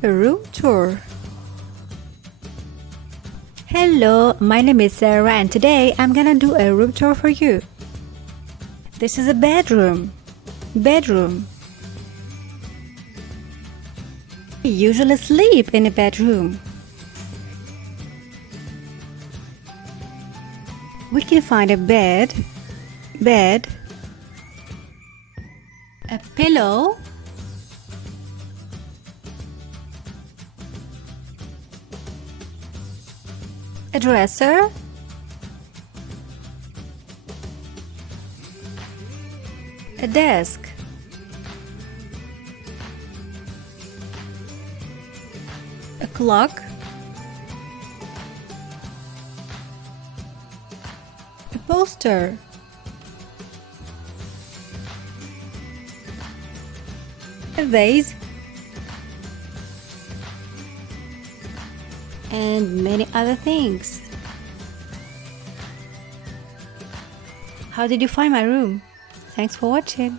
A room tour. Hello, my name is Sarah and today I'm gonna do a room tour for you. This is a bedroom. We usually sleep in a bedroom. We can find a bed, a pillow, a dresser, a desk, a clock, a poster, a vase, and many other things. How did you find my room? Thanks for watching.